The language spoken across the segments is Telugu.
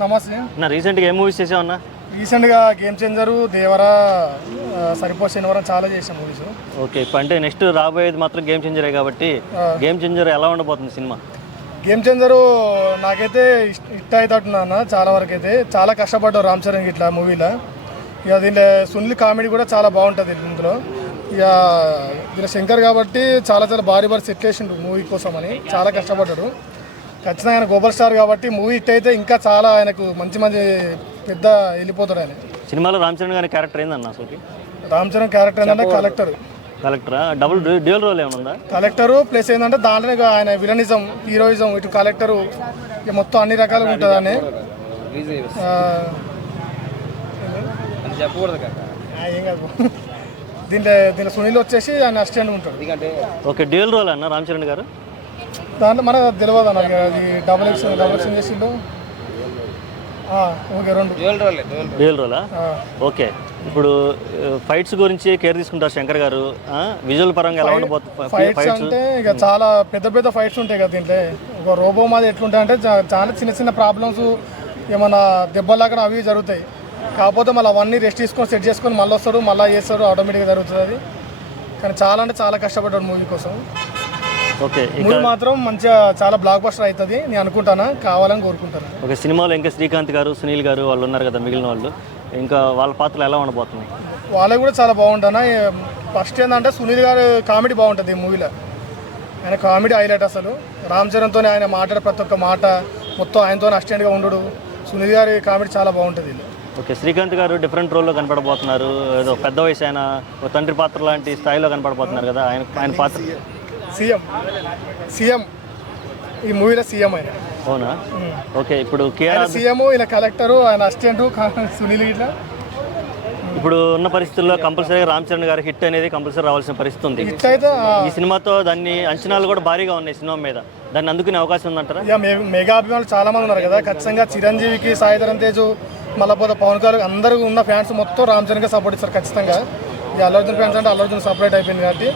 నమస్తే. నా రీసెంట్గా ఏ మూవీస్ చేసావు అన్న? రీసెంట్గా గేమ్ చేంజరు, దేవరా, సరిపో శనివారం చాలా చేసాం మూవీస్. ఓకే, ఇప్పుడు అంటే నెక్స్ట్ రాబోయేది మాత్రం గేమ్ చేంజరే కాబట్టి గేమ్ చేంజర్ ఎలా ఉండబోతుంది సినిమా? గేమ్ చేంజరు నాకైతే ఇష్ట అవుతున్నా అన్న. చాలా వరకు అయితే చాలా కష్టపడ్డావు రామ్ చరణ్ ఇట్లా మూవీలో. ఇక దీంట్లో సునీల్ కామెడీ కూడా చాలా బాగుంటుంది ఇందులో. ఇక దీని శంకర్ కాబట్టి చాలా భారీ సెట్ చేసిండు మూవీ కోసం అని, చాలా కష్టపడ్డాడు. ఖచ్చితంగా ఆయన గోబల్ స్టార్ కాబట్టి మూవీ హిట్ అయితే ఇంకా చాలా ఆయనకు మంచి పెద్ద వెళ్ళిపోతాడు ఆయన. సినిమాలో రామ్ చరణ్ గారి క్యారెక్టర్ ఏందన్న అసలు? రామ్ చరణ్ క్యారెక్టర్ ఏంటంటే కలెక్టరా? డబుల్ డ్యూయల్ రోల్ ఏమైనా ఉందా? కలెక్టరు ప్లస్ ఏంటంటే దాంట్లో ఆయన విలనిజం, హీరోయిజం, ఇటు కలెక్టరు, ఇక మొత్తం అన్ని రకాలుగా ఉంటుంది అని ఏం కాదు. దీంట్లో సునీల్ వచ్చేసి ఆయన అసిస్టెంట్ ఉంటాడు. ఓకే, డ్యూయల్ రోల్ అన్న రామ్ చరణ్ గారు? దాంట్లో మనకు తెలియదు అన్న, అది డబుల్ ఎక్షన్ చేసిండు. ఓకే, డ్యూయల్ రోలా? ఓకే, ఇప్పుడు ఫైట్స్ గురించి కేర్ తీసుకుంటారు శంకర్ గారు. విజువల్ పరంగా ఎలా ఉండబోతుంది? ఫైట్స్ అంటే ఇక చాలా పెద్ద ఫైట్స్ ఉంటాయి కదా దీంట్లో. ఒక రోబో మాది ఎట్లుంటాయి అంటే చాలా చిన్న ప్రాబ్లమ్స్, ఏమన్నా దెబ్బలాగా అవి జరుగుతాయి. కాకపోతే మళ్ళీ అవన్నీ రెస్ట్ తీసుకొని సెట్ చేసుకొని మళ్ళీ వస్తాడు, మళ్ళీ చేస్తాడు, ఆటోమేటిక్గా జరుగుతుంది అది. కానీ చాలా అంటే చాలా కష్టపడ్డాడు మూవీ కోసం. ఓకే, మూవీ మాత్రం మంచిగా చాలా బ్లాక్ బస్టర్ అవుతుంది నేను అనుకుంటాను, కావాలని కోరుకుంటాను. ఓకే, సినిమాలో ఇంకా శ్రీకాంత్ గారు, సునీల్ గారు వాళ్ళు ఉన్నారు కదా, మిగిలిన వాళ్ళు ఇంకా వాళ్ళ పాత్రలు ఎలా ఉండబోతున్నాయి? వాళ్ళకి కూడా చాలా బాగుంటాను. ఫస్ట్ ఏంటంటే సునీల్ గారు కామెడీ బాగుంటుంది ఈ మూవీలో. ఆయన కామెడీ హైలైట్ అసలు. రామ్ చరణ్తో ఆయన మాట్లాడే ప్రతి ఒక్క మాట మొత్తం ఆయనతో అసిస్టెంట్గా ఉండడు. సునీల్ గారి కామెడీ చాలా బాగుంటుంది. ఓకే, శ్రీకాంత్ గారు డిఫరెంట్ రోల్లో కనపడబోతున్నారు. ఏదో పెద్ద వయసు ఆయన తండ్రి పాత్ర లాంటి స్థాయిలో కనపడబోతున్నారు కదా ఆయన పాత్ర. సీఎం ఈ మూవీలో సీఎం ఆయన. అవునా? ఓకే, ఇప్పుడు సీఎం, ఈయన కలెక్టరు, ఆయన అసిస్టెంట్ సునీల్ ఇట్లా. ఇప్పుడు ఉన్న పరిస్థితుల్లో కంపల్సరీ రామ్ చరణ్ గారి హిట్ అనేది కంపల్సరీ రావాల్సిన పరిస్థితి ఉంది. హిట్ అయితే ఈ సినిమాతో దాన్ని అంచనాలు కూడా భారీగా ఉన్నాయి సినిమా మీద. దాన్ని అందుకునే అవకాశం ఉందంటారా? ఇక మెగా అభిమానులు చాలా మంది ఉన్నారు కదా, ఖచ్చితంగా చిరంజీవికి, సాయిధరమ్ తేజ్, మళ్ళీ పవన్ కళ్యాణ్ అందరూ ఉన్న ఫ్యాన్స్ మొత్తం రామ్ చరణ్గా సపోర్ట్ ఇస్తారు ఖచ్చితంగా. ఇక అల్లు అర్జున్ ఫ్యాన్స్ అంటే అల్లు అర్జున్ సపరేట్ అయిపోయింది కాబట్టి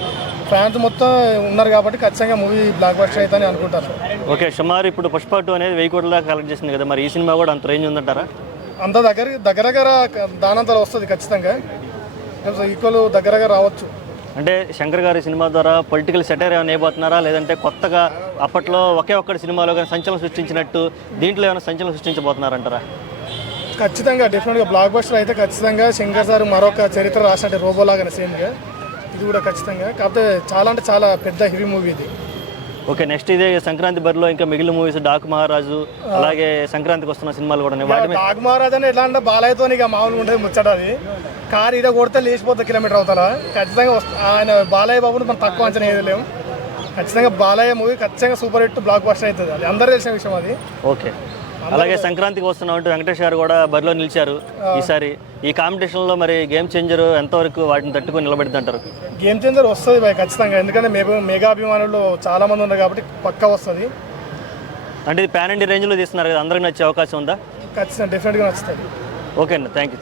ఫ్యాన్స్ మొత్తం ఉన్నారు కాబట్టి ఖచ్చితంగా మూవీ బ్లాక్ బస్టర్ అవుతుందని అనుకుంటారు. ఓకే, సుమారు ఇప్పుడు పుష్ప 2 అనేది 1000 కోట్ల దాకా కలెక్ట్ చేసింది కదా, మరి ఈ సినిమా కూడా అంత రేంజ్ ఉందంటారా? అంత దగ్గర దానంతరం వస్తుంది ఖచ్చితంగా, ఈక్వల్ దగ్గరగా రావచ్చు. అంటే శంకర్ గారి సినిమా ద్వారా పొలిటికల్ సెటైర్ ఏమైనా వేయబోతున్నారా, లేదంటే కొత్తగా అప్పట్లో ఒకే ఒక్కటి సినిమాలో కానీ సంచలనం సృష్టించినట్టు దీంట్లో ఏమైనా సంచలనం సృష్టించబోతున్నారంటారా? ఖచ్చితంగా డెఫినెట్గా బ్లాక్ బస్టర్ అయితే ఖచ్చితంగా. శంకర్ సార్ మరొక చరిత్ర రాసినట్టు రోబోలాగానే సేమ్గా ఇది కూడా ఖచ్చితంగా. కాకపోతే చాలా పెద్ద హెవీ మూవీ ఇది. ఓకే, నెక్స్ట్ ఇదే సంక్రాంతి బరిలో ఇంకా మిగిలిన మూవీస్ డాకు మహారాజు, అలాగే సంక్రాంతికి వస్తున్న సినిమాలు కూడా డాకు మహారాజు అని ఎట్లా అంటే బాలయ్యతో ఇక మామూలుగా ఉంటుంది ముచ్చట. అది కారు ఇడ కొడితే లేచిపోతుంది కిలోమీటర్ అవుతారా. ఖచ్చితంగా ఆయన బాలయ్య బాబుని మనం తక్కువ అంచనా వేయలేము. ఖచ్చితంగా బాలయ్య మూవీ ఖచ్చితంగా సూపర్ హిట్ బ్లాక్ బస్టర్ అవుతుంది, అది అందరూ తెలిసిన విషయం అది. ఓకే, అలాగే సంక్రాంతికి వస్తున్నామంటే వెంకటేష్ గారు కూడా బరిలో నిలిచారు ఈసారి. ఈ కాంపిటీషన్లో మరి గేమ్ చేంజర్ ఎంతవరకు వాటిని తట్టుకొని నిలబెడుతుంది అంటారు? గేమ్ చేంజర్ వస్తుంది ఖచ్చితంగా, ఎందుకంటే మెగా అభిమానులు చాలా మంది ఉన్నారు కాబట్టి పక్కా వస్తుంది. అంటే ఇది పాన్ ఇండియా రేంజ్లో తీస్తున్నారు కదా, అందరికి నచ్చే అవకాశం ఉందా? ఖచ్చితంగా డెఫినెట్గా నచ్చుతుంది. ఓకే అండి, థ్యాంక్ యూ.